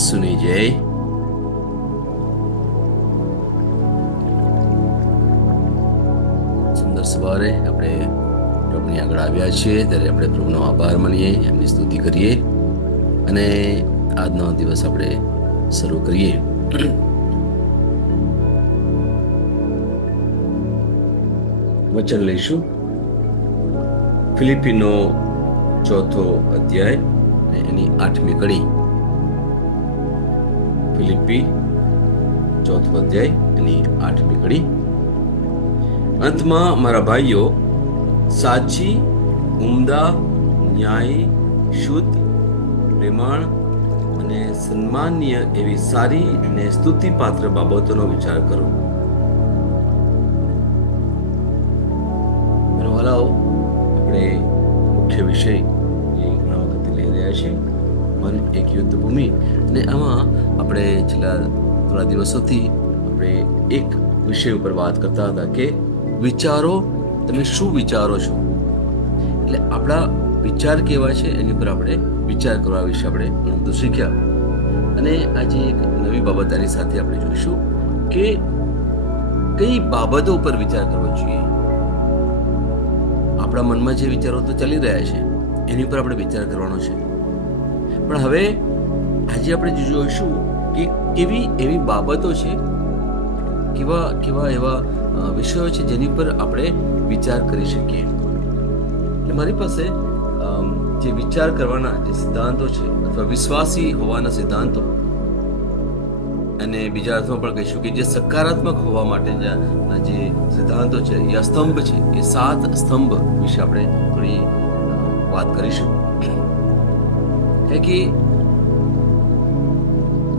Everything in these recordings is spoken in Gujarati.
ઈસુની જય. સુંદર સવારે આપણે પ્રભુની આગળ આવ્યા છીએ ત્યારે આપણે પ્રભુનો આભાર માનીએ, એમની સ્તુતિ કરીએ અને આજનો દિવસ આપણે શરૂ કરીએ. વચન લઈશું ફિલિપીનો 4થો અધ્યાય અને એની 8મી કડી. ફિલિપી 4થો અધ્યાય એની 8મી કડી. અંતમાં મારા ભાઈઓ, સાચી, ઉમદા, ન્યાયી, શુદ્ધ, પ્રેમાળ અને સન્માનીય એવી સારી અને સ્તુતિપાત્ર બાબતોનો વિચાર કરો. વાલાઓ, આપણે મુખ્ય વિષય એ ઘણા વખતથી લઈ રહ્યા છીએ, મન એક યુદ્ધ ભૂમિ. અને આમાં આપણે છેલ્લા થોડા દિવસોથી આપણે એક વિષય ઉપર વાત કરતા હતા કે વિચારો, તમે શું વિચારો છો. એટલે આપણા વિચાર કેવા છે એની ઉપર આપણે વિચાર કરવા વિશે આપણે ઘણું શીખ્યા. અને આજે એક નવી બાબત આની સાથે આપણે જોઈશું કે કઈ બાબતો ઉપર વિચાર કરવો જોઈએ. આપણા મનમાં જે વિચારો તો ચાલી રહ્યા છે એની ઉપર આપણે વિચાર કરવાનો છે. પણ હવે આજે આપણે જોઈશું કે કેવી એવી બાબતો છે, કેવા એવા વિષયો છે જેની પર આપણે વિચાર કરી શકીએ. એટલે મારી પાસે જે વિચાર કરવાના જે સિદ્ધાંતો છે અથવા વિશ્વાસી હોવાના સિદ્ધાંતો, અને બીજા અર્થમાં પણ કહીશું કે જે સકારાત્મક હોવા માટે જે સિદ્ધાંતો છે, એ સ્તંભ છે, એ 7 સ્તંભ વિશે આપણે થોડી વાત કરીશું. કે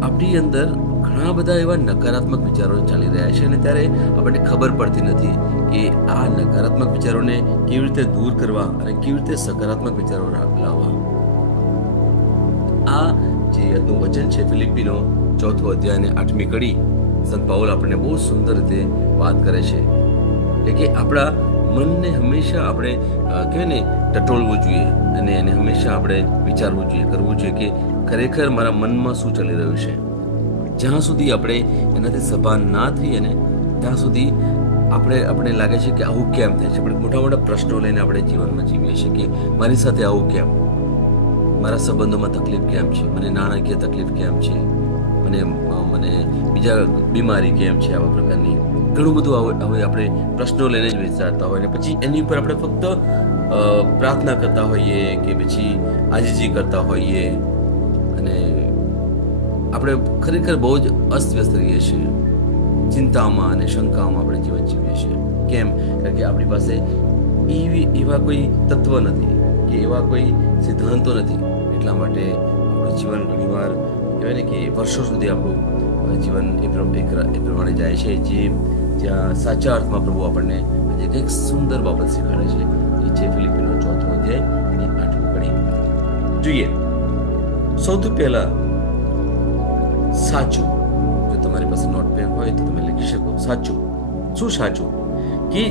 આપણી અંદર ઘણા બધા એવા નકારાત્મક વિચારો ચાલી રહ્યા છે અને ત્યારે આપણને ખબર પડતી નથી કે આ નકારાત્મક વિચારોને કેવી રીતે દૂર કરવા અને કેવી રીતે સકારાત્મક વિચારો લાવવા. આ જે આજનું વચન છે ફિલિપીનો 4થો અધ્યાય અને 8મી કડી, સંત પાઉલ આપણને બહુ સુંદર રીતે વાત કરે છે કે આપણા મનને હંમેશા આપણે કહેવાય ને ટટોળવું જોઈએ અને એને હંમેશા આપણે વિચારવું જોઈએ, કરવું જોઈએ કે ખરેખર મારા મનમાં શું ચાલી રહ્યું છે. જ્યાં સુધી આપણે એનાથી સભાન ના થઈએ ને ત્યાં સુધી આપણે લાગે છે કે આવું કેમ થાય છે. આપણે મોટા મોટા પ્રશ્નો લઈને આપણે જીવનમાં જીવીએ છીએ કે મારી સાથે આવું કેમ, મારા સંબંધોમાં તકલીફ કેમ છે, મને નાણાકીય તકલીફ કેમ છે, મને બીજા બીમારી કેમ છે, આવા પ્રકારની ઘણું બધું હવે આપણે પ્રશ્નો લઈને જ વિચારતા હોય. અને પછી એની ઉપર આપણે ફક્ત પ્રાર્થના કરતા હોઈએ કે પછી આજીજી કરતા હોઈએ અને આપણે ખરેખર બહુ જ અસ્તવ્યસ્ત રહીએ છીએ. ચિંતામાં અને શંકામાં આપણે જીવન જીવીએ છીએ. કેમ? કારણ કે આપણી પાસે એવા કોઈ તત્વ નથી કે એવા કોઈ સિદ્ધાંતો નથી. એટલા માટે આપણું જીવન ઘણીવાર કહેવાય ને કે વર્ષો સુધી આપણું જીવન એ પ્રમાણે જાય છે. જ્યાં સાચા અર્થમાં પ્રભુ આપણને આજે કંઈક સુંદર બાબત શીખવાડે છે. એ છે ફિલિપીનો 4થો અધ્યાય એની 8મી કડી. જોઈએ, સૌથી પહેલા સાચું. જો તમારી પાસે નોટ પેન હોય તો તમે લખી શકો. સાચું. શું સાચું? કે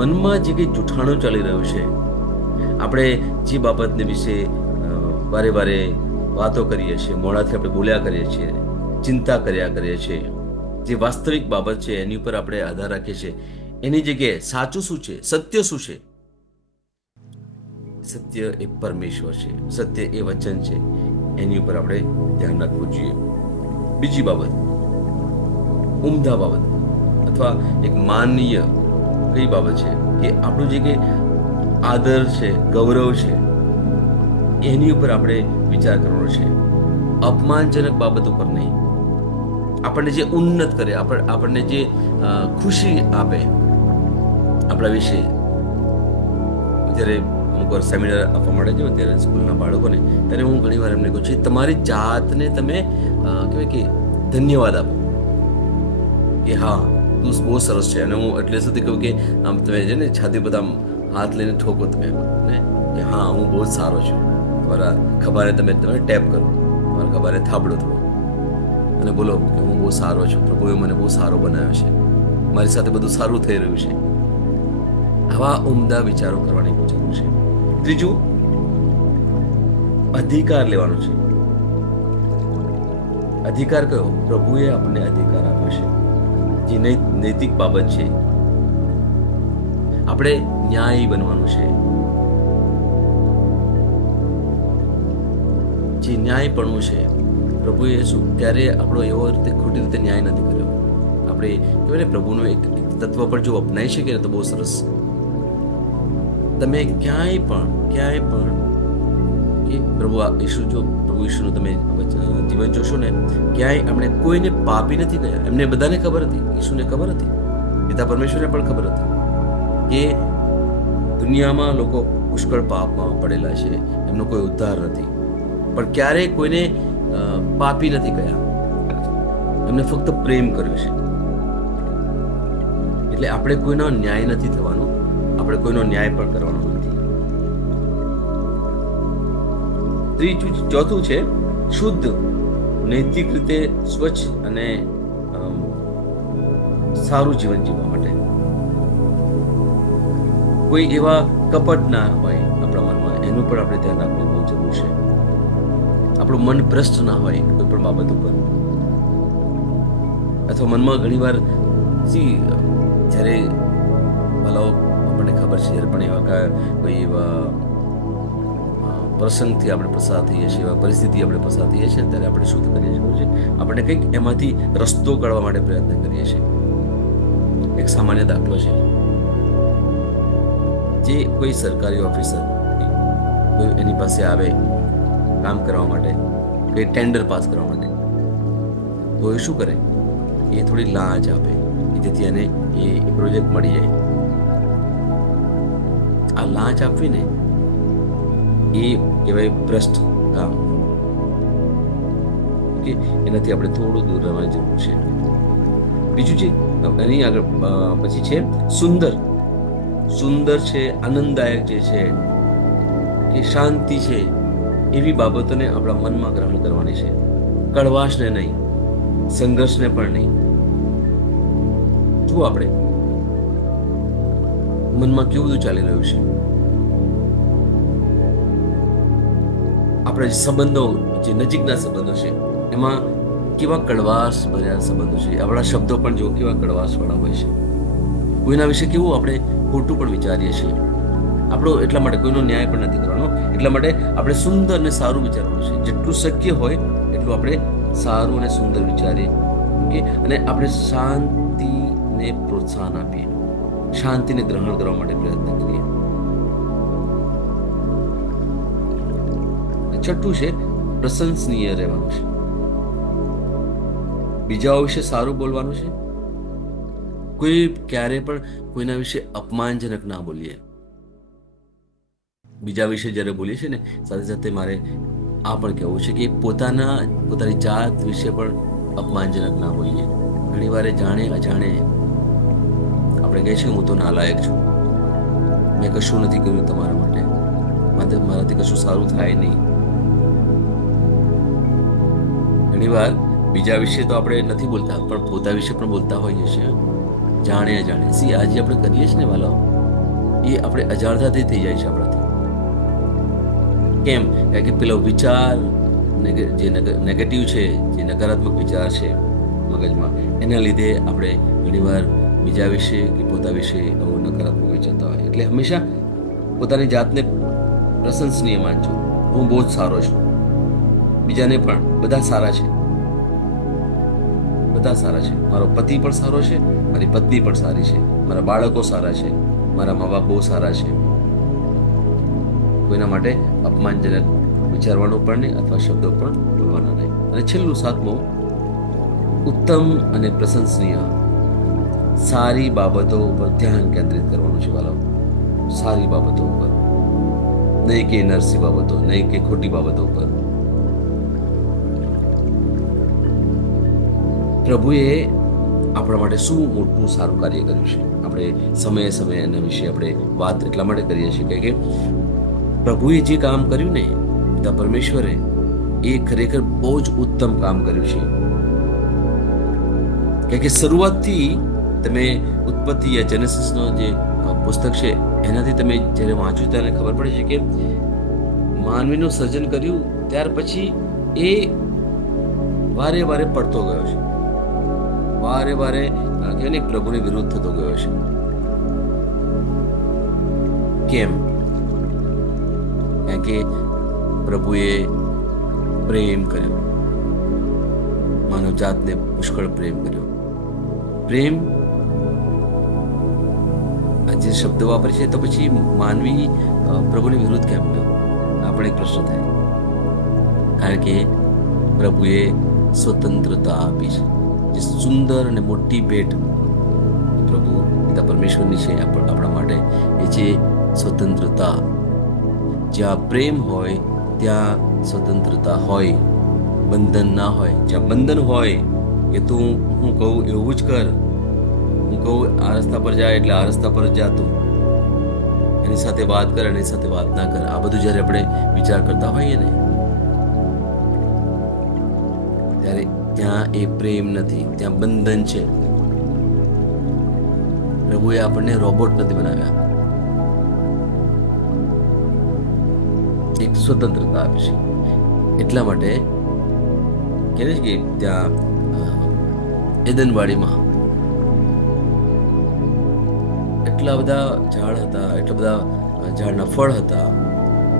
મનમાં જે કંઈ જૂઠાણું ચાલી રહ્યું છે, આપણે જે બાબતને વિશે વારે વારે વાતો કરીએ છીએ, મોડાથી આપણે બોલ્યા કરીએ છીએ, ચિંતા કર્યા કરીએ છીએ, જે વાસ્તવિક બાબત છે એની ઉપર આપણે આધાર રાખીએ છીએ, એની જગ્યાએ સાચું શું છે, સત્ય શું છે? સત્ય એ પરમેશ્વર છે, સત્ય એ વચન છે. એની ઉપર આપણે ધ્યાન રાખવું જોઈએ. બીજી બાબત, ઉમદા બાબત અથવા એક માનનીય કઈ બાબત છે કે આપણું જે કે આદર છે, ગૌરવ છે, એની ઉપર આપણે વિચાર કરવાનો છે. અપમાનજનક બાબત ઉપર નહીં. આપણને જે ઉન્નત કરે, આપણને જે ખુશી આપે આપણા વિશે. જ્યારે અમુક વાર સેમિનાર આપવા માટે જાઉં ત્યારે સ્કૂલના બાળકોને, ત્યારે હું ઘણી વાર એમને કહું છું તમારી જાતને તમે કહેવાય કે ધન્યવાદ આપો કે હા તું બહુ સરસ છે. અને હું એટલે સુધી કહું કે આમ તમે છે ને છાતી બધા હાથ લઈને ઠોકો તમે ને કે હા હું બહુ જ સારો છું. તમારા ખભાને તમે ટેપ કરો, તમારા ખભાને થાબડો થોડો અને બોલો કે હું બહુ સારો છું, પ્રભુએ મને બહુ સારો બનાવ્યો છે, મારી સાથે બધું સારું થઈ રહ્યું છે. આવા ઉમદા વિચારો કરવાની જરૂર છે. ત્રીજું, અધિકાર લેવાનો છે. અધિકાર કયો? પ્રભુએ આપણને અધિકાર આપ્યો છે, જે નૈતિક બાબત છે. આપણે ન્યાયી બનવાનું છે. જે ન્યાયપણું છે, પ્રભુએ શું ત્યારે આપણો એવો રીતે ખોટી રીતે ન્યાય નથી કર્યો. આપણે કહેવાય ને પ્રભુનું એક તત્વ પર જો અપનાવી શકીએ ને તો બહુ સરસ. તમે ક્યાંય પણ કે પ્રભુ ઈશુનું તમે જીવન જોશો ને, ક્યાંય એમણે કોઈને પાપી નથી કહ્યા. એમને બધાને ખબર હતી, ઈશુને ખબર હતી, પિતા પરમેશ્વરને પણ ખબર હતી કે દુનિયામાં લોકો પુષ્કળ પાપમાં પડેલા છે, એમનો કોઈ ઉદ્ધાર નથી, પણ ક્યારેય કોઈને પાપી નથી કહ્યા. એમને ફક્ત પ્રેમ કર્યો છે. એટલે આપણે કોઈનો ન્યાય નથી થવાનો, આપણે કોઈનો ન્યાય પણ કરવાનો નથી. ચોથું છે શુદ્ધ, નૈતિક રીતે સ્વચ્છ અને સારું જીવન જીવવા માટે. કોઈ એવા કપટ ના હોય આપણા મનમાં, એનું પણ આપણે ધ્યાન રાખવું બહુ જરૂર છે. આપણું મન ભ્રષ્ટ ના હોય કોઈ પણ બાબત ઉપર. અથવા મનમાં ઘણીવાર જ્યારે ભલો આપણને ખબર છે, જ્યારે પણ એવા કોઈ એવા પ્રસંગથી આપણે પસાર થઈએ છીએ, એવા પરિસ્થિતિ આપણે પસાર થઈએ છીએ, ત્યારે આપણે શું કરીએ છીએ? આપણે કંઈક એમાંથી રસ્તો કાઢવા માટે પ્રયત્ન કરીએ છીએ. એક સામાન્ય દાખલો છે, જે કોઈ સરકારી ઓફિસર કોઈ એની પાસે આવે કામ કરવા માટે, કોઈ ટેન્ડર પાસ કરવા માટે, તો એ શું કરે? એ થોડી લાંચ આપે, જેથી એને એ પ્રોજેક્ટ મળી જાય. આ લાંચ આપવીને એ કહેવાય ભ્રષ્ટ કામ. કે એનાથી આપણે થોડું દૂર રહેવાની જરૂર છે. બીજું છે એની આગળ પછી છે સુંદર છે, આનંદદાયક જે છે, કે શાંતિ છે, એવી બાબતોને આપણા મનમાં ગ્રહણ કરવાની છે. કડવાશને નહીં, સંઘર્ષને પણ નહીં. જુઓ આપણે મનમાં કેવું બધું ચાલી રહ્યું છે. આપણે સંબંધો, જે નજીકના સંબંધો છે, એમાં કેવા કડવાશ ભર્યા સંબંધો છે. આપણા શબ્દો પણ જો કેવા કડવાશ વાળા હોય છે. કોઈના વિશે કેવું આપણે ખોટું પણ વિચારીએ છીએ. આપણો એટલા માટે કોઈનો ન્યાય પણ નથી કરવાનો. એટલા માટે આપણે સુંદર અને સારું વિચારવાનું છે. જેટલું શક્ય હોય એટલું આપણે સારું અને સુંદર વિચારીએ, અને આપણે શાંતિને પ્રોત્સાહન આપીએ, શાંતિને ગ્રહણ કરવા માટે પ્રયત્ન કરીએ. છઠ્ઠું છે પ્રશંસનીય રહેવાનું છે. બીજાઓ વિશે સારું બોલવાનું છે. કોઈ ક્યારે પણ કોઈના વિશે અપમાનજનક ના બોલીએ. બીજા વિશે જ્યારે બોલીએ છીએ ને, સાથે સાથે મારે આ પણ કહેવું છે કે પોતાની જાત વિશે પણ અપમાનજનક ના બોલીએ. ઘણી વાર જાણે અજાણે આપણે કહીએ છીએ હું તો નાલાયક છું, મેં કશું નથી કર્યું તમારા માટે, મારાથી કશું સારું થાય નહીં. ઘણીવાર બીજા વિશે તો આપણે નથી બોલતા, પણ પોતા વિશે પણ બોલતા હોઈએ છીએ, જાણે અજાણે. આજે આપણે કરીએ છીએ ને વાલાઓ, એ આપણે અજાણતાથી થઈ જાય છે આપણાથી. કેમ? કારણ કે પેલો વિચાર જે નેગેટિવ છે, જે નકારાત્મક વિચાર છે મગજમાં, એના લીધે આપણે ઘણીવાર બીજા વિશે કે પોતા વિશે આવું નકારાત્મક વિચારતા હોય. એટલે હંમેશા પોતાની જાતને પ્રશંસનીય માનજો. હું બહુ જ સારો છું, બીજાને પણ બધા સારા છે, બધા સારા છે. મારો પતિ પણ સારો છે, મારી પત્ની પણ સારી છે, મારા બાળકો સારા છે, મારા મા બાપ બહુ સારા છે. કોઈના માટે અપમાનજનક વિચારવાનું પણ નહીં, અથવા શબ્દો પણ બોલવાના નહીં. અને છેલ્લું સાતમું, ઉત્તમ અને પ્રશંસનીય સારી બાબતો ઉપર ધ્યાન કેન્દ્રિત કરવાનું છે વાલો. સારી બાબતો ઉપર, નહીં કે નરસી બાબતો, નહીં કે ખોટી બાબતો ઉપર. પ્રભુએ આપણા માટે શું મોટું સારું કાર્ય કર્યું છે. આપણે સમયે સમયે એના વિશે આપણે વાત એટલા માટે કરીએ છીએ કે પ્રભુએ જે કામ કર્યું ને, પિતા પરમેશ્વરે, એ ખરેખર બહુ જ ઉત્તમ કામ કર્યું છે. કારણ કે શરૂઆતથી તમે ઉત્પત્તિ યા જેનેસિસનો જે પુસ્તક છે, એનાથી તમે જ્યારે વાંચ્યું ત્યારે ખબર પડે છે કે માનવીનું સર્જન કર્યું ત્યાર પછી એ વારે વારે પડતો ગયો છે, વારે વારે કે ને પ્રભુની વિરુદ્ધ થતો ગયો છે. કેમ? કારણ કે પ્રભુએ પ્રેમ કર્યો, માનવ જાતને પુષ્કળ પ્રેમ કર્યો. પ્રેમ જે શબ્દ વાપરે છે, તો પછી માનવી પ્રભુની વિરુદ્ધ કેમ ગયો? આપણે એક પ્રશ્ન થાય. કારણ કે પ્રભુએ સ્વતંત્રતા આપી છે. જે સુંદર અને મોટી ભેટ પ્રભુ પિતા પરમેશ્વરની છે આપણા માટે, એ છે સ્વતંત્રતા. જ્યાં પ્રેમ હોય ત્યાં સ્વતંત્રતા હોય, બંધન ના હોય. જ્યાં બંધન હોય કે તું, હું કહું એવું જ કર, હું કહું આ રસ્તા પર જાય એટલે આ રસ્તા પર જા, તું એની સાથે વાત કર, એની સાથે વાત ના કર, આ બધું જ્યારે આપણે વિચાર કરતા હોઈએ ને, ત્યારે ત્યાં એ પ્રેમ નથી, ત્યાં બંધન છે. પ્રભુએ આપણને રોબોટ નથી બનાવ્યા, એક સ્વતંત્રતા આપી છે. એટલા માટે કહે છે કે ત્યાં એદનવાડીમાં એટલા બધા ઝાડ હતા, એટલા બધા ઝાડના ફળ હતા,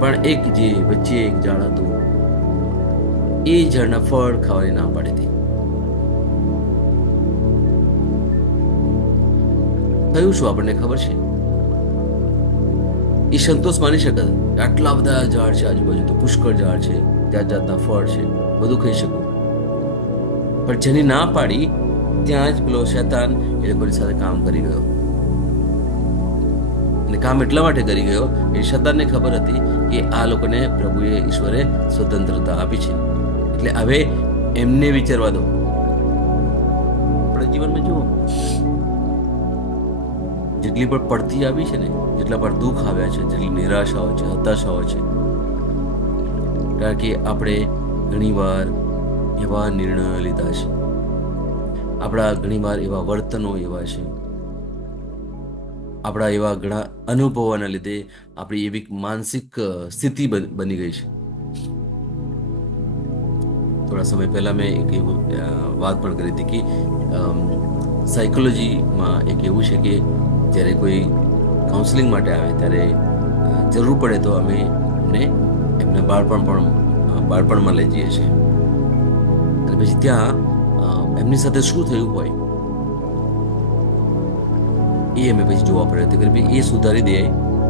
પણ એક જે વચ્ચે એક ઝાડ હતું, એ ઝાડના ફળ ખાવાની ના પાડી હતી. થયું શું આપણને ખબર છે? એ સંતોષ માની શકે, આટલા બધા ઝાડ છે આજુબાજુ, તો પુષ્કળ ઝાડ છે, જાત જાતના ફળ છે, બધું ખાઈ શકું. પણ જેની ના પાડી, ત્યાં જ પેલો શૈતાન એ લોકોની સાથે કામ કરી ગયો. અને કામ એટલા માટે કરી ગયો કે શૈતાનને ખબર હતી કે આ લોકોને પ્રભુએ, ઈશ્વરે સ્વતંત્રતા આપી છે, એટલે હવે એમને વિચારવા દો. આપણે જીવનમાં જુઓ, જેટલી પણ પડતી આવી છે ને, જેટલા પણ દુઃખ આવ્યા છે, જેટલી નિરાશાઓ છે, હતાશાઓ છે, કારણ કે આપણે ઘણીવાર એવા નિર્ણયો લીધા છે, આપણા ઘણીવાર એવા વર્તનો એવા છે, આપણા એવા ઘણા અનુભવોના લીધે આપણી એવી માનસિક સ્થિતિ બની ગઈ છે. થોડા સમય પહેલા મેં એક એવું વાત પણ કરી હતી કે સાયકોલોજીમાં એક એવું છે કે જ્યારે કોઈ કાઉન્સેલિંગ માટે આવે ત્યારે જરૂર પડે તો અમે એમને એમના બાળપણમાં લઈ જઈએ છીએ, અને પછી ત્યાં એમની સાથે શું થયું હોય એ અમે પછી જોવા પડે. તો કે એ સુધારી દે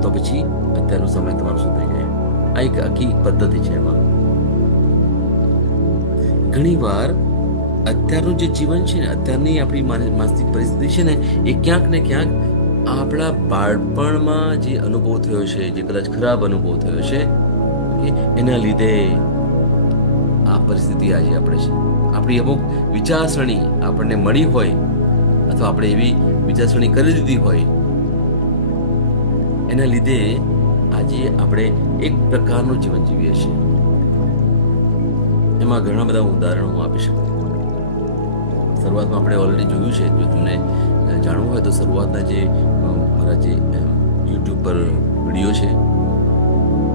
તો પછી અત્યારનો સમય તમારો સુધરી જાય. આ એક આખી પદ્ધતિ છે. એમાં ઘણીવાર અત્યારનું જે જીવન છે ને, અત્યારની આપણી માનસિક પરિસ્થિતિ છે ને, એ ક્યાંક ને ક્યાંક આપણા બાળપણમાં જે અનુભવ થયો છે, જે કદાચ ખરાબ અનુભવ થયો છે, એના લીધે આ પરિસ્થિતિ આજે આપણે છે. આપણી અમુક વિચારસરણી આપણને મળી હોય, અથવા આપણે એવી વિચારસરણી કરી દીધી હોય, એના લીધે આજે આપણે એક પ્રકારનું જીવન જીવીએ છીએ. એમાં ઘણા બધા ઉદાહરણો હું આપી શકું. શરૂઆતમાં આપણે ઓલરેડી જોયું છે. જો તમને જાણવું હોય તો શરૂઆતના જે મારા જે યુટ્યુબ પર વિડીયો છે,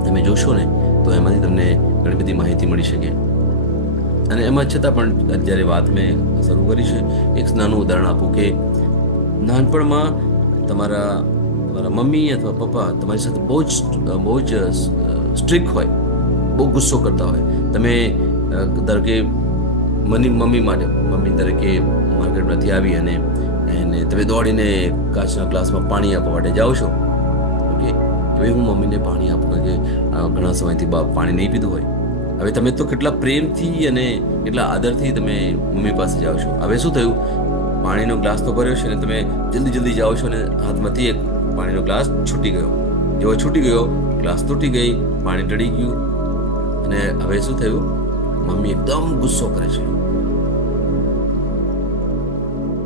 તમે જોશો ને, તો એમાંથી તમને ઘણી બધી માહિતી મળી શકે. અને એમાં છતાં પણ જ્યારે વાત મેં શરૂ કરી છે, એક નાનું ઉદાહરણ આપું કે નાનપણમાં તમારા મમ્મી અથવા પપ્પા તમારી સાથે બહુ જ સ્ટ્રિક્ટ હોય, બહુ ગુસ્સો કરતા હોય. તમે ધારો કે મમ્મી તરીકે માર્કેટમાંથી આવી અને તમે દોડીને કાચના ગ્લાસમાં પાણી આપવા માટે જાઓ છો. ઓકે, હવે હું મમ્મીને પાણી આપું, કે ઘણા સમયથી પાણી નહીં પીધું હોય. હવે તમે તો કેટલા પ્રેમથી અને કેટલા આદરથી તમે મમ્મી પાસે જાઓ છો. હવે શું થયું? પાણીનો ગ્લાસ તો ભર્યો છે ને, તમે જલ્દી જાઓ છો ને હાથમાંથી એક પાણીનો ગ્લાસ છૂટી ગયો. જેવો છૂટી ગયો, ગ્લાસ તૂટી ગઈ, પાણી ટળી ગયું, અને હવે શું થયું? મમ્મી એકદમ ગુસ્સો કરે છે.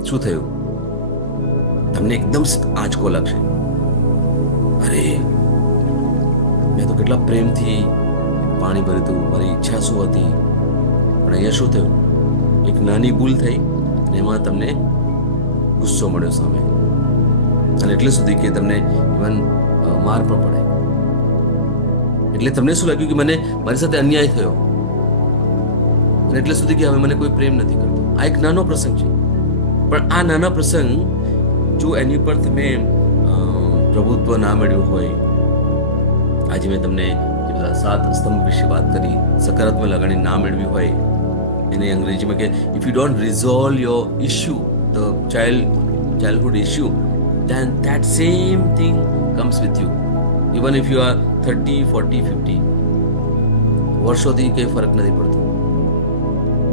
શું થયું? તમને એકદમ આંચકો લાગશે. અરે, મેં તો કેટલા પ્રેમથી પાણી ભર્યું હતું, મારી ઈચ્છા શું હતી, પણ અહીંયા શું થયું? એક નાની ભૂલ થઈ અને એમાં તમને ગુસ્સો મળ્યો સામે, અને એટલે સુધી કે તમને ઇવન માર પણ પડે. એટલે તમને શું લાગ્યું કે મને મારી સાથે અન્યાય થયો. અને એટલે સુધી કે હવે મને કોઈ પ્રેમ નથી કરતો. આ એક નાનો પ્રસંગ છે, પણ આ નાના પ્રસંગ જો એની પર તમે પ્રભુત્વ ના મળ્યું હોય, આજે મેં તમને જે બધા 7 સ્તંભ વિશે વાત કરી, સકારાત્મક લાગણી ના મેળવી હોય, એને અંગ્રેજીમાં કે if you don't resolve your issue, the childhood issue, then that same thing comes with you, even if you are 30, 40, 50. વર્ષોથી કંઈ ફરક નથી પડતો,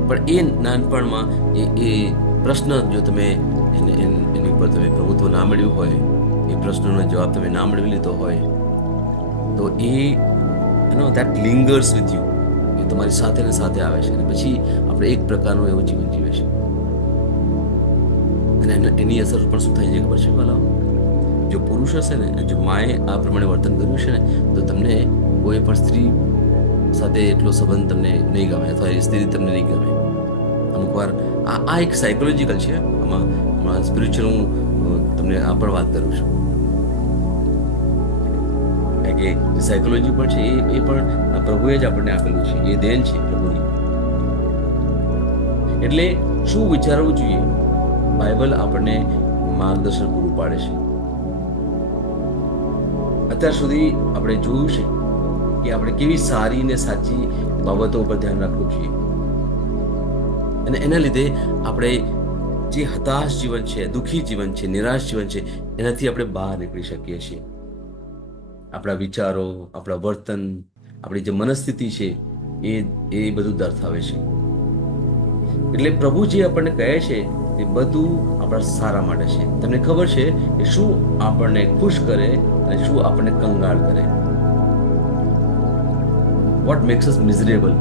પણ એ નાનપણમાં એ પ્રશ્ન જો તમે એની ઉપર તમે પ્રભુત્વ ના મેળવ્યું હોય, એ પ્રશ્નનો જવાબ તમે ના મેળવી લીધો હોય, તો એ that lingers with you, એ તમારી સાથે ને સાથે આવે છે, અને પછી આપણે એક પ્રકારનું એવું જીવન જીવે છે. અને એની અસર પણ શું થાય છે ખબર છે વાલાઓ? જો પુરુષ હશે ને, જો માએ આ પ્રમાણે વર્તન કર્યું છે ને, તો તમને કોઈ પણ સ્ત્રી સાથે એટલો સંબંધ તમને નહીં ગમે, અથવા એ સ્ત્રી તમને નહીં ગમે. અમુક વાર આ એક સાયકોલોજીકલ છે, આમાં સ્પિરિચ્યુઅલ હું તમને આ પણ વાત કરું છું કે જે સાયકોલોજી પણ છે એ પણ પ્રભુએ જ આપણને આપેલું છે, એ દેન છે પ્રભુની. એટલે શું વિચારવું જોઈએ, બાઇબલ આપણને માર્ગદર્શન પૂરું પાડે છે. અત્યાર સુધી આપણે જોયું છે કે આપણે કેવી સારી ને સાચી બાબતો ઉપર ધ્યાન રાખવું જોઈએ, અને એના લીધે આપણે જે હતાશ જીવન છે, દુઃખી જીવન છે, નિરાશ જીવન છે, એનાથી આપણે બહાર નીકળી શકીએ છીએ. આપણા વિચારો, આપણા વર્તન, આપણી જે મનસ્થિતિ છે એ બધું દર્શાવે છે. એટલે પ્રભુ જે આપણને કહે છે એ બધું આપણા સારા માટે છે. તમને ખબર છે કે શું આપણને ખુશ કરે અને શું આપણને કંગાળ કરે. What makes us miserable?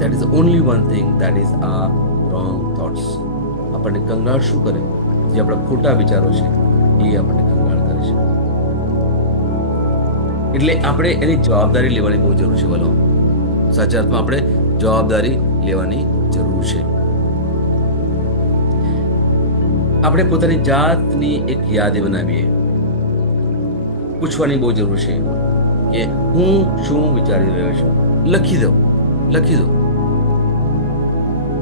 That is the only one thing, that is our wrong thoughts. આપણને કંગાળ શું કરે? જે આપણા ખોટા વિચારો છે એ આપણને કંગાળ કરે છે. એટલે આપણે એની જવાબદારી લેવાની બહુ જરૂર છે વાલો. સાચા અર્થમાં આપણે જવાબદારી લેવાની જરૂર છે. આપણે પોતાની જાતની એક યાદી બનાવીએ, પૂછવાની બહુ જરૂર છે કે હું શું વિચારી રહ્યો છું. લખી દો.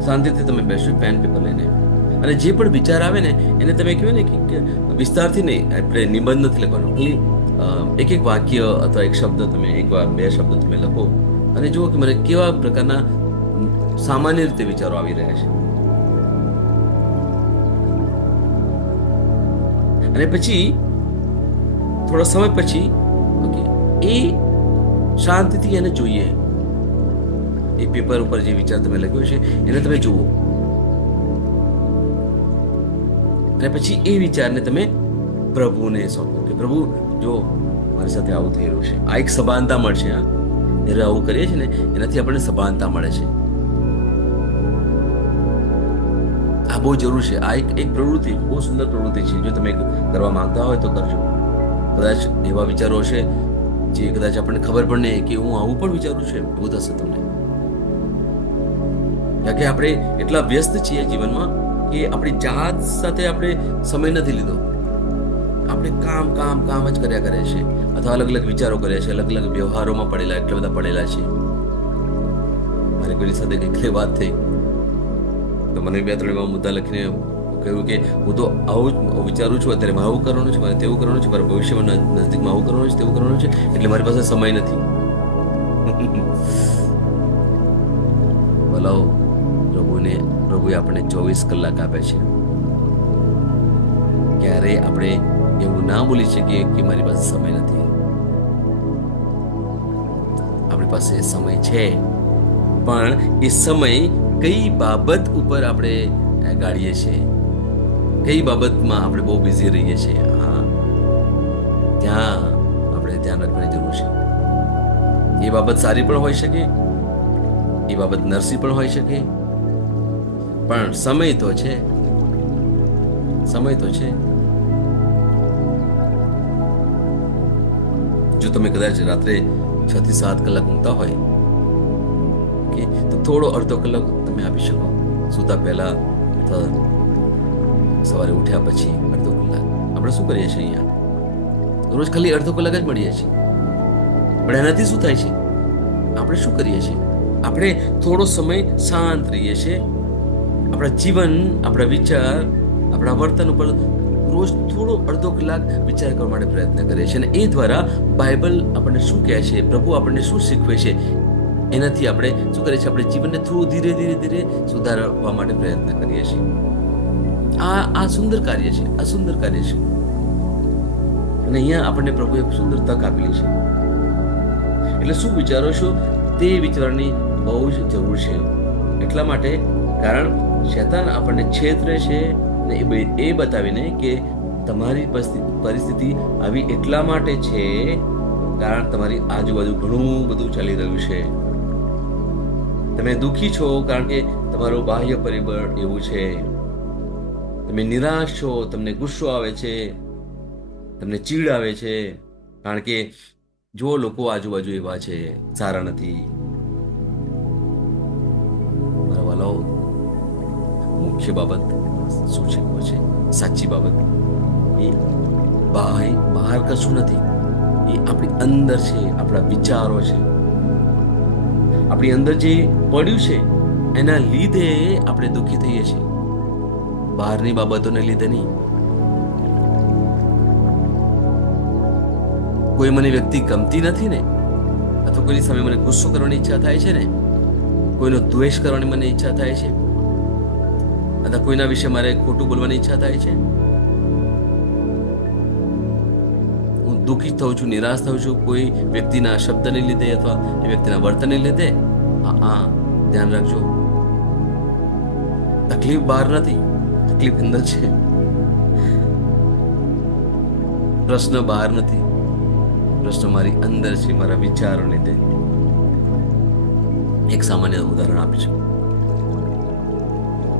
શાંતિથી તમે બેસો, પેન પેપર લઈને, અને જે પણ વિચાર આવે ને એને તમે કહો ને કે વિસ્તારથી નહીં, આપણે નિબંધ નથી લખવાનો, ખાલી એક વાક્ય અથવા એક શબ્દ તમે, એક વાર 2 શબ્દ તમે લખો અને જુઓ કે મને કેવા પ્રકારના સામાન્ય રીતે વિચારો આવી રહ્યા છે. અને પછી થોડા સમય પછી એ શાંતિથી એને જોઈએ. એ પેપર ઉપર જે વિચાર તમે લખ્યો છે એને તમે જુઓ, અને પછી એ વિચારને તમે પ્રભુને સોંપો કે પ્રભુ જો મારી સાથે આવું થઈ રહ્યું છે. આ એક સભાનતા મળશે. જ્યારે આવું કરીએ છીએ ને એનાથી આપણને સભાનતા મળે છે. આ બહુ જરૂર છે. આ એક પ્રવૃત્તિ, બહુ સુંદર પ્રવૃત્તિ છે. જો તમે કરવા માંગતા હોય તો કરજો. કદાચ એવા વિચારો હશે જે કદાચ આપણને ખબર પણ નહીં કે હું આવું પણ વિચારું છું, એવું થશે તમને. કારણ કે આપણે એટલા વ્યસ્ત છીએ જીવનમાં કે આપણી જાત સાથે આપણે સમય નથી લીધો. આપણે કામ જ કર્યા કરે છે, અથવા અલગ અલગ વિચારો કર્યા છે, અલગ અલગ વ્યવહારોમાં પડેલા, એટલા બધા પડેલા છે. મારી કોઈની સાથે કંઈક વાત થઈ તો મને 2-3 એવા મુદ્દા લખીને કહ્યું કે હું તો આવું જ વિચારું છું, અત્યારે મારે આવું કરવાનું છે, મારે તેવું કરવાનું છે, મારે ભવિષ્યમાં નજદીકમાં આવું કરવાનું છે, તેવું કરવાનું છે, એટલે મારી પાસે સમય નથી. બોલાવો, પ્રભુએ આપણને 24 કલાક આપે છે. ક્યારે આપણે એવું ના બોલી શકીએ કે મારી પાસે સમય નથી. આપણી પાસે સમય છે, પણ એ સમય કઈ બાબત ઉપર આપણે ગાળીએ છીએ, કઈ બાબતમાં આપણે બહુ બિઝી રહીએ છીએ, ત્યાં આપણે ધ્યાન રાખવાની જરૂર છે. એ બાબત સારી પણ હોઈ શકે, એ બાબત નરસી પણ હોઈ શકે, પણ સમય તો છે. જો તમે કદાચ રાત્રે 6 થી 7 કલાક ઊંઘતા હોય કે તો થોડો અડધો કલાક તમે આપી શકો સૂતા પહેલા, અથવા સવારે ઉઠ્યા પછી અડધો કલાક. આપણે શું કરીએ છીએ અહીંયા? રોજ ખાલી અડધો કલાક જ મળીએ છીએ, પણ એનાથી શું થાય છે? આપણે શું કરીએ છીએ? આપણે થોડો સમય શાંત રહીએ છીએ, આપણા જીવન, આપણા વિચાર, આપણા વર્તન ઉપર રોજ થોડો અડધો કલાક વિચાર કરવા માટે પ્રયત્ન કરીએ છીએ, અને એ દ્વારા બાઇબલ આપણને શું કહે છે, પ્રભુ આપણને શું શીખવે છે, એનાથી આપણે શું કરીએ છીએ, આપણે જીવનને થોડું ધીરે ધીરે ધીરે સુધારવા માટે પ્રયત્ન કરીએ છીએ. આ સુંદર કાર્ય છે, આ સુંદર કાર્ય છે. અને અહીંયા આપણને પ્રભુએ એક સુંદર તક આપેલી છે. એટલે શું વિચારો છો તે વિચારવાની બહુ જ જરૂર છે. એટલા માટે, કારણ શૈતાન આપણને છેતરે છે ને એ બતાવીને કે તમારી પરિસ્થિતિ આવી એટલા માટે છે કારણ તમારી આજુબાજુ ઘણું બધું ચાલી રહ્યું છે. તમે દુઃખી છો કારણ કે તમારું બાહ્ય પરિબળ એવું છે. તમે નિરાશ છો, તમને ગુસ્સો આવે છે, તમને ચીડ આવે છે, કારણ કે જો લોકો આજુબાજુ એવા છે, સારા નથી. મારા વાલાઓ, મુખ્ય બાબત શું છે ખબર છે? સાચી બાબત એ બહાર કશું નથી, એ આપણી અંદર છે, આપણા વિચારો છે. આપણી અંદર જે પડ્યું છે એના લીધે આપણે દુઃખી થઈએ છીએ, બહારની બાબતોને લીધે નહીં. કોઈ મને વ્યક્તિ ગમતી નથી ને, અથવા કોઈની સામે મને ગુસ્સો કરવાની ઈચ્છા થાય છે ને, કોઈનો દ્વેષ કરવાની મને ઈચ્છા થાય છે, અથવા કોઈના વિશે મારે ખોટું બોલવાની ઈચ્છા થાય છે, હું દુઃખી થઉં છું, નિરાશ થઉં છું કોઈ વ્યક્તિના શબ્દને લીધે અથવા એ વ્યક્તિના વર્તનને લીધે. હા, ધ્યાન રાખજો, તકલીફ બહાર નથી, તકલીફ અંદર છે. પ્રશ્ન બહાર નથી, પ્રશ્ન મારી અંદર છે, મારા વિચારો લીધે. એક સામાન્ય ઉદાહરણ આપીશું.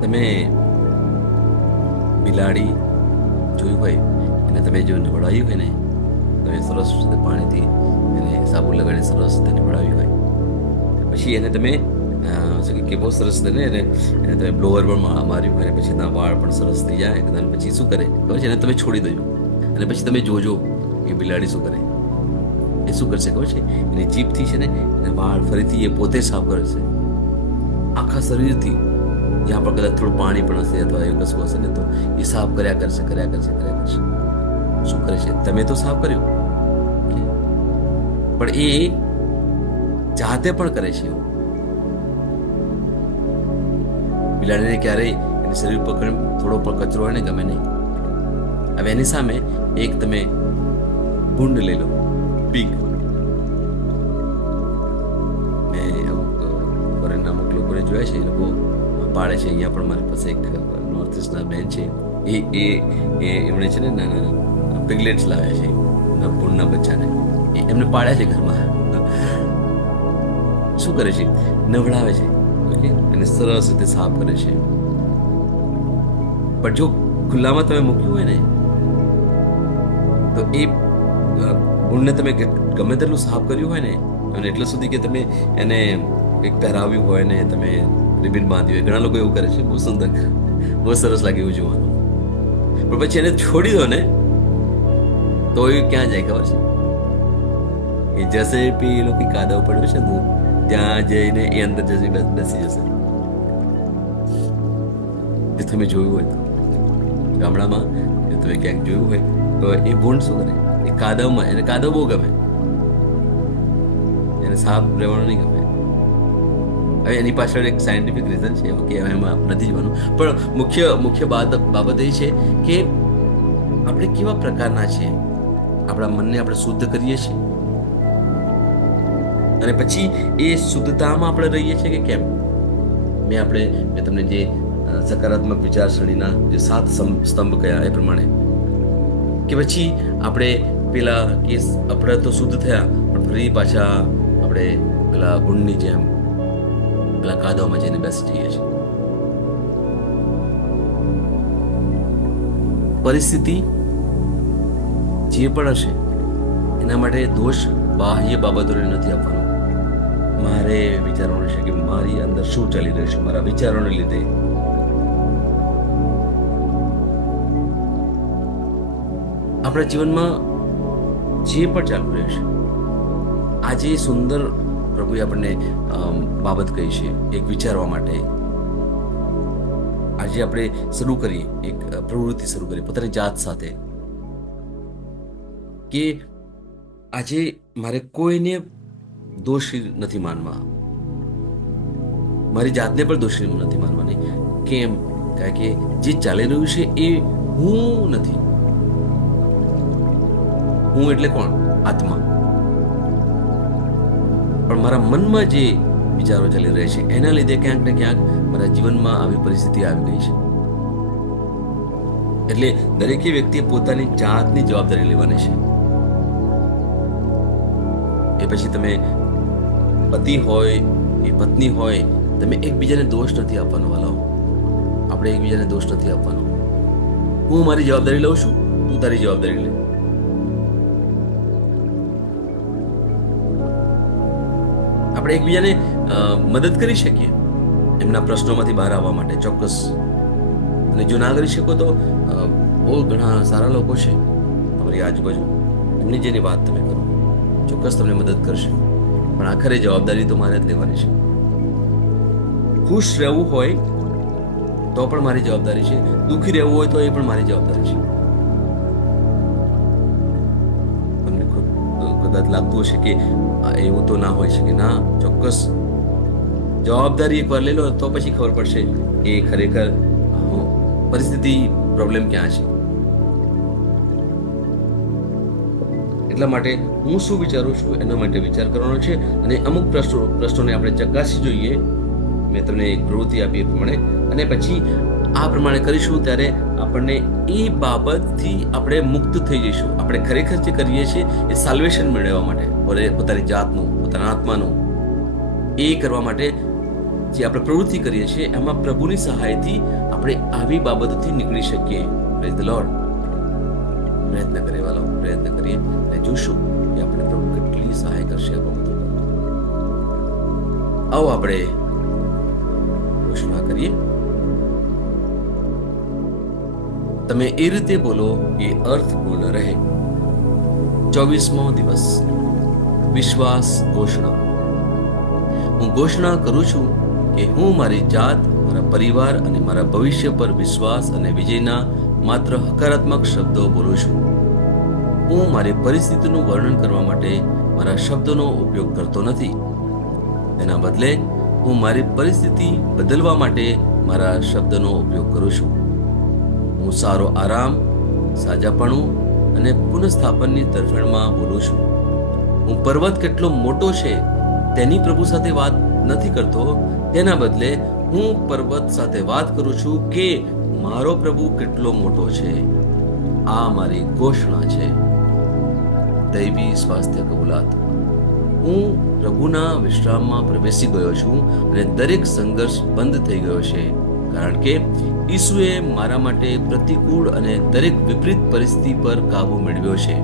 તમે બિલાડી જોયું હોય, એને તમે જો નવડાવ્યું હોય ને, તમે સરસ પાણીથી એને સાબુ લગાડી સરસ તેને નવડાવ્યું હોય, પછી એને તમે કે બહુ સરસ એને તમે બ્લોઅર પણ માર્યું હોય, પછી એના વાળ પણ સરસ થઈ જાય, અને પછી શું કરે ખબર છે? એને તમે છોડી દો અને પછી તમે જોજો એ બિલાડી શું કરે. એ શું કરશે ખબર છે? એની જીભથી છે ને એને વાળ ફરીથી એ પોતે સાફ કરશે, આખા શરીરથી. જ્યાં પણ કદાચ થોડું પાણી પણ હશે અથવા એવું કશું હશે ને, તો એ સાફ કર્યા કરશે. શું કરે છે? તમે તો સાફ કર્યું, પણ એ જાતે પણ કરે છે એવું. બિલાડીને ક્યારેય એની શરીર પર થોડો પણ કચરો હોય ને ગમે નહીં. હવે એની સામે એક તમે ભૂંડ લઈ લો, પીગ. મેં ફોરેનના અમુક લોકોને જોયા છે, એ લોકો પાડે છે. અહીંયા પણ મારી પાસે એક નોર્થ ઇસ્ટના બેન છે, એમણે છે ને નાના પિગલેટ્સ લાવ્યા છે, ભૂંડના બચ્ચાને. એમને પાડ્યા છે ઘરમાં. શું કરે છે? નવડાવે છે, ઓકે, અને સરસ રીતે સાફ કરે છે. પણ જો ખુલ્લામાં તમે મૂક્યું હોય ને, તો એ ભૂંડને તમે ગમે તેટલું સાફ કર્યું હોય ને, અને એટલા સુધી કે તમે એને કંઈક પહેરાવ્યું હોય ને, તમે રિબિન બાંધ્યું હોય, ઘણા લોકો એવું કરે છે, બહુ સુંદર, બહુ સરસ લાગે એવું જોવાનું. પણ પછી એને છોડી દો ને, તો એ ક્યાં જાય ખબર છે? એ જશે પેલો કે કાદવ પડ્યો છે દૂર, ત્યાં જઈને એ અંદર જશે, બેસી જશે. એ તમે જોયું હોય તો ગામડામાં, જો તમે ક્યાંક જોયું હોય તો એ ભૂંડ શું કરે? એ કાદવમાં, એને કાદવ બહુ ગમે, એને સાફ રહેવાનું નહીં ગમે. હવે એની પાછળ એક સાયન્ટિફિક રીઝન છે, ઓકે, એમાં નથી જવાનું. પણ મુખ્ય બાબત એ છે કે આપણે કેવા પ્રકારના છીએ. આપણા મનને આપણે શુદ્ધ કરીએ છીએ, અને પછી એ શુદ્ધતામાં આપણે રહીએ છીએ કે કેમ? મેં તમને જે સકારાત્મક વિચારસરણીના જે 7 સ્તંભ કયા એ પ્રમાણે, કે પછી આપણે પેલા કેસ આપણે તો શુદ્ધ થયા, પણ ફરી પાછા આપણે પેલા ભૂંડની જેમ પેલા કાદવમાં જઈને બેસી જઈએ છીએ. પરિસ્થિતિ જે પણ હશે એના માટે દોષ બાહ્ય બાબતોને નથી આપવાનો. મારે વિચારવાનું છે કે મારી અંદર શું ચાલી રહ્યું છે, મારા વિચારોને લીધે. આપણા જીવનમાં જે પણ ચાલુ રહ્યું છે, આજે સુંદર પ્રભુએ આપણને બાબત કહી છે એક વિચારવા માટે. આજે આપણે શરૂ કરીએ, એક પ્રવૃત્તિ શરૂ કરીએ પોતાની જાત સાથે, કે આજે મારે કોઈને દોષી નથી માનવા, મારી જાતને પણ દોષી નથી માનવાની. કેમ? કારણ કે જે ચાલી રહ્યું છે એ હું નથી. હું એટલે કોણ? આત્મા. પણ મારા મનમાં જે વિચારો ચાલી રહ્યા છે એના લીધે ક્યાંક ને ક્યાંક મારા જીવનમાં આવી પરિસ્થિતિ આવી ગઈ છે. એટલે દરેકે વ્યક્તિએ પોતાની જાતની જવાબદારી લેવાની છે. એ પછી તમે પતિ હોય કે પત્ની હોય, તમે એકબીજાને દોષ નથી આપવાનો વાલાઓ. આપણે એકબીજાને દોષ નથી આપવાનો. હું મારી જવાબદારી લઉં છું, તું તારી જવાબદારી લે. આપણે એકબીજાને મદદ કરી શકીએ એમના પ્રશ્નોમાંથી બહાર આવવા માટે, ચોક્કસ. અને જો ના કરી શકો તો બહુ ઘણા સારા લોકો છે તમારી આજુબાજુ, એમની જેની વાત તમે કરો, ચોક્કસ તમને મદદ કરશે. પણ આખરે જવાબદારી તો મારે જ લેવાની છે. ખુશ રહેવું હોય તો પણ મારી જવાબદારી છે, દુઃખી રહેવું હોય તો એ પણ મારી જવાબદારી છે. તમને કદાચ લાગતું હશે કે એવું તો ના હોય શકે. ના, ચોક્કસ જવાબદારી એકવાર લઈ લો તો પછી ખબર પડશે કે ખરેખર પરિસ્થિતિ, પ્રોબ્લેમ ક્યાં છે. એટલા માટે હું શું વિચારું છું એના માટે વિચાર કરવાનો છે. અને અમુક પ્રશ્નોને આપણે ચકાસી જોઈએ. મેં તમને એક પ્રવૃત્તિ આપી એ પ્રમાણે, અને પછી આ પ્રમાણે કરીશું ત્યારે આપણને એ બાબતથી આપણે મુક્ત થઈ જઈશું. આપણે ખરેખર જે કરીએ છીએ એ સાલ્વેશન મેળવવા માટે, પોતાની જાતનું, પોતાના આત્માનું, એ કરવા માટે જે આપણે પ્રવૃત્તિ કરીએ છીએ એમાં પ્રભુની સહાયથી આપણે આવી બાબતોથી નીકળી શકીએ. Praise the lord. પ્રયત્ન કરીએ વાલો, પ્રયત્ન કરીએ અને જોશું કે આપણે પ્રભુ કેટલી સહાય કરશે આ બાબતો. આવો આપણે ઘોષણા કરીએ. તમે એ રીતે બોલો કે અર્થપૂર્ણ રહે. 24મો દિવસ, વિશ્વાસ ઘોષણા. હું ઘોષણા કરું છું કે હું મારી જાત, મારા પરિવાર અને મારા ભવિષ્ય પર વિશ્વાસ અને વિજયના માત્ર હકારાત્મક શબ્દો બોલું છું. હું મારી પરિસ્થિતિનું વર્ણન કરવા માટે મારા શબ્દોનો ઉપયોગ કરતો નથી. તેના બદલે હું મારી પરિસ્થિતિ બદલવા માટે મારા શબ્દનો ઉપયોગ કરું છું. હું સારો આરામ, સાજાપણું અને પુનઃસ્થાપનની તરફેણમાં બોલું છું. હું પર્વત કેટલો મોટો છે તેની પ્રભુ સાથે વાત નથી કરતો. તેના બદલે હું પર્વત સાથે વાત કરું છું કે મારો પ્રભુ કેટલો મોટો છે. આ મારી ઘોષણા છે. દૈવી સ્વાસ્થ્ય કબૂલાત. હું પ્રભુના વિશ્રામમાં પ્રવેશી ગયો છું અને દરેક સંઘર્ષ બંધ થઈ ગયો છે, કારણ કે ઈસુએ મારા માટે પ્રતિકૂળ અને દરેક વિપરીત પરિસ્થિતિ પર કાબુ મેળવ્યો છે.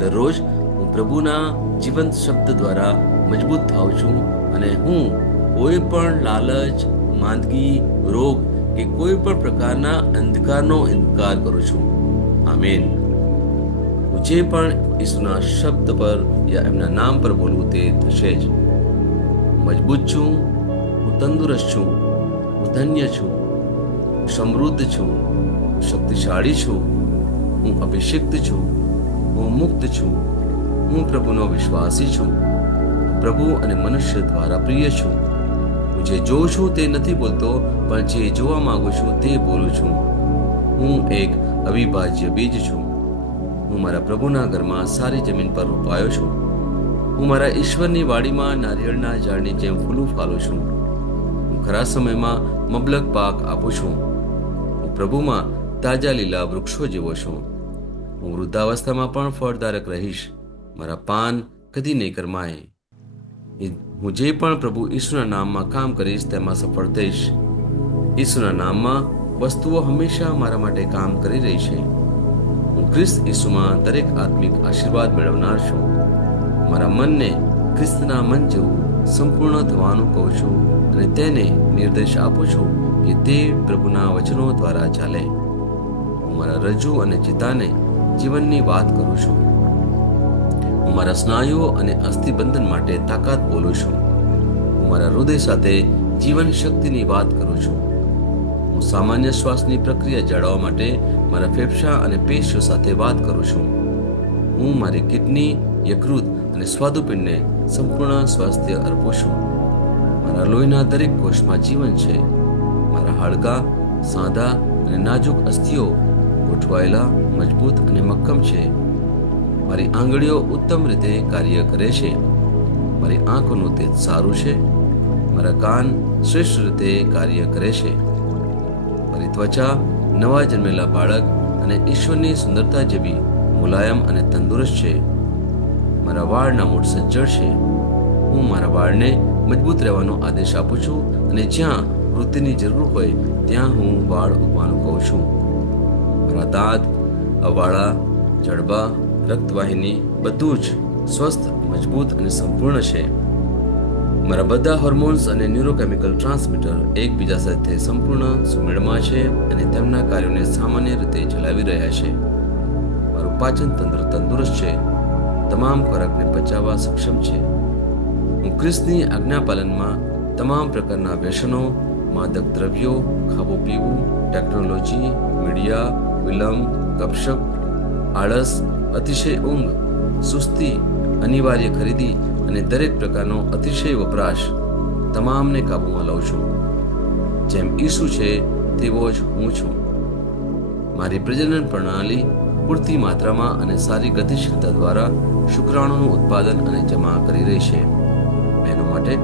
દરરોજ હું પ્રભુના જીવંત શબ્દ દ્વારા મજબૂત થાઉં છું અને હું કોઈ પણ લાલચ, માંદગી, રોગ કે કોઈ પણ પ્રકારના અંધકારનો ઇનકાર કરું છું. આમેન. હું જે પણ ઈસુના શબ્દ પર યા એમના નામ પર બોલું તે થશે જ. મજબૂત છું, હું તંદુરસ્ત છું, હું ધન્ય છું, હું સમૃદ્ધ છું, હું શક્તિશાળી છું, હું અભિષિક્ત છું, હું મુક્ત છું, હું પ્રભુનો વિશ્વાસી છું, પ્રભુ અને મનુષ્ય દ્વારા પ્રિય છું. હું જે જોઉં છું તે નથી બોલતો, પણ જે જોવા માંગુ છું તે બોલું છું. હું એક અવિભાજ્ય બીજ છું. હું મારા પ્રભુના ઘરમાં સારી જમીન પર રોપાયો છું. હું મારા ઈશ્વરની વાડીમાં નારિયેળના ઝાડની જેમ ફૂલું ફાલું છું. હું ખરા સમયમાં મબલક પાક આપું છું. હું પ્રભુમાં તાજા લીલા વૃક્ષો જેવો છું. હું વૃદ્ધાવસ્થામાં પણ ફળદારક રહીશ. મારા પાન કદી નહીં કરમાય. હું જે પણ પ્રભુ ઈસુના નામમાં કામ કરીશ તેમાં સફળ થઈશ. ઈસુના નામમાં વસ્તુઓ હંમેશા મારા માટે કામ કરી રહી છે. હું ખ્રિસ્ત ઈસુમાં દરેક આત્મિક આશીર્વાદ મેળવનાર છું. મારા મનને ખ્રિસ્તના મન જેવું સંપૂર્ણ થવાનું કહું છું અને તેને નિર્દેશ આપું છું કે તે પ્રભુના વચનો દ્વારા ચાલે. હું મારા રજૂ અને ચિતાને જીવનની વાત કરું છું. હું હું મારા સ્નાયુઓ અને અસ્થિબંધન માટે તાકાત બોલું છું. હું મારા હૃદય સાથે જીવન શક્તિની વાત કરું છું. હું સામાન્ય શ્વાસની પ્રક્રિયા જાળવવા માટે મારા ફેફસા અને પેશીઓ સાથે વાત કરું છું. હું મારી કિડની, યકૃત અને સ્વાદુપિંડને સંપૂર્ણ સ્વાસ્થ્ય અર્પું છું. મારા લોહીના દરેક કોષમાં જીવન છે. મારા હાડકાં સાદા અને નાજુક અસ્થિઓ ગોઠવાયેલા, મજબૂત અને મક્કમ છે. મારી આંગળીઓ ઉત્તમ રીતે કાર્ય કરે છે. મારી આંખોનું તેજ સારું છે. મારા કાન શ્રેષ્ઠ રીતે કાર્ય કરે છે. મારી ત્વચા નવા જન્મેલા બાળક અને ઈશ્વરની સુંદરતા જેવી મુલાયમ અને તંદુરસ્ત છે. મારા વાળના મૂળ સજ્જડ છે. હું મારા વાળને મજબૂત રહેવાનો આદેશ આપું છું અને જ્યાં વૃદ્ધિની જરૂર હોય ત્યાં હું વાળ ઉગવાનું કહું છું. મારા દાંત, અવાળા, જડબા, રક્તવાહિની બધું જ સ્વસ્થ, મજબૂત અને સંપૂર્ણ છે. મારા બધા હોર્મોન્સ અને ન્યુરોકેમિકલ ટ્રાન્સમીટર એકબીજા સાથે સંપૂર્ણ સુમેળમાં છે અને તેમના કાર્યોને સામાન્ય રીતે ચલાવી રહ્યા છે. મારું પાચન તંત્ર તંદુરસ્ત છે. તમામ ખોરાકને પચાવવા સક્ષમ છે. હું ખ્રિસ્તની આજ્ઞાપાલનમાં તમામ પ્રકારના વ્યસનો, માદક દ્રવ્યો, ખાવું પીવું, ટેકનોલોજી, મીડિયા, વિલંબ, ગપશપ, આળસ, અતિશય ઊંઘ, સુસ્તી, અનિવાર્ય ખરીદી અને દરેક પ્રકારનો અતિશય વપરાશ તમામને કાબૂમાં લઉં છું. જેમ ઈસુ છે તેવો જ હું છું. મારી પ્રજનન પ્રણાલી પૂરતી માત્રામાં અને સારી ગતિશીલતા દ્વારા શુક્રાણુનું ઉત્પાદન અને જમા કરી રહી છે. બહેનો માટે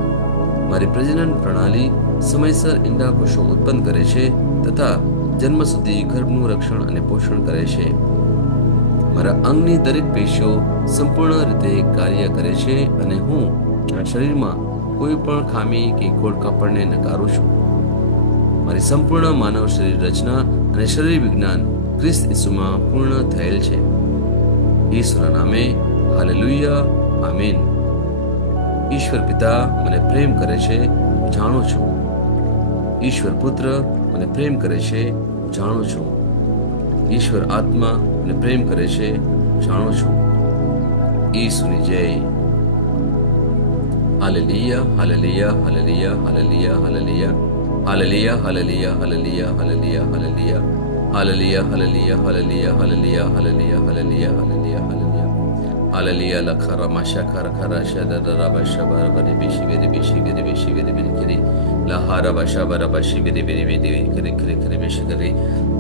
મારી પ્રજનન પ્રણાલી સમયસર ઈંડા કોષો ઉત્પન્ન કરે છે તથા જન્મ સુધી ગર્ભનું રક્ષણ અને પોષણ કરે છે. મારા અંગની દરેક પેશીઓ સંપૂર્ણ રીતે કાર્ય કરે છે અને હું આ શરીરમાં કોઈ પણ ખામી કે ખોડખાપણને નકારું છું. મારી સંપૂર્ણ માનવ શરીર રચના અને શરીર વિજ્ઞાન ખ્રિસ્ત ઈસુમાં પૂર્ણ થયેલ છે. ઈસુના નામે હાલેલુયા, આમીન. ઈશ્વર પિતા મને પ્રેમ કરે છે, હું જાણું છું. ઈશ્વર પુત્ર મને પ્રેમ કરે છે, હું જાણું છું. ઈશ્વર આત્મા મને પ્રેમ કરે છે, હું જાણું છું. ઈસુની જય. Hallelujah, hallelujah, hallelujah, hallelujah, hallelujah, hallelujah, hallelujah, hallelujah, hallelujah, hallelujah, hallelujah, hallelujah, hallelujah, hallelujah, hallelujah, hallelujah, hallelujah, hallelujah. Hallelujah, la kara masha kara kara shada da raba shaba bari bishi biri bishi biri bishi biri biri kiri la hara basha bara bashi biri biri biri kiri kiri kiri bishi kiri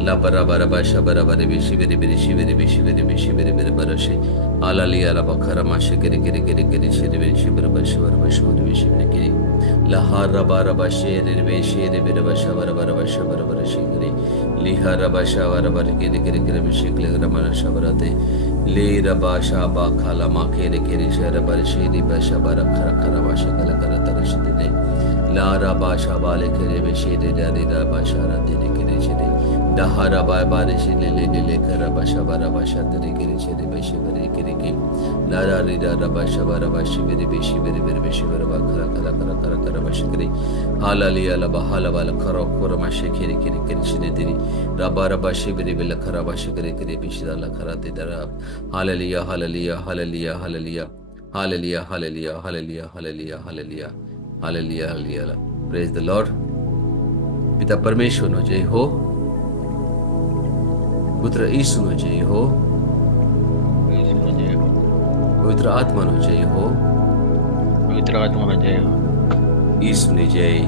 la bara bara basha bara bari bishi biri biri shi biri bishi biri bishi biri biri barashi Hallelujah, la bakara masha kiri kiri kiri kiri shiri biri shi biri bashi bara bashi biri bishi biri kiri la hara bara bashi biri bishi biri basha bara bara basha bara barashi kiri li hara basha bara bari kiri kiri kiri bishi kiri ramana shabarate le raba shaba khala ma kere kere shara bar shiri basha bar khara khara basha kala kara tarashide ne la raba shaba le kere be shiri da de da basha ra de kere shiri da hara ba bar shiri le kara basha bar basha de kere shiri basha bar kere ke la ra ri da raba shaba ra bashi be be shi be be shi bar ba khara khara kara kara kara basha kere halali ala ba hala wala khara khora ma she kere kere kere shiri de raba raba shi be be la khara basha kere kere be shi da la khara de da Hallelujah, hallelujah, hallelujah, hallelujah, hallelujah, hallelujah, hallelujah, hallelujah, hallelujah, hallelujah, hallelujah. Praise the Lord. પિતા પરમેશ્વરનો જય હો, પુત્ર ઈસુનો જય હો, પવિત્ર આત્માનો જય હો, પવિત્ર આત્માનો જય હો. ઈસુની જય.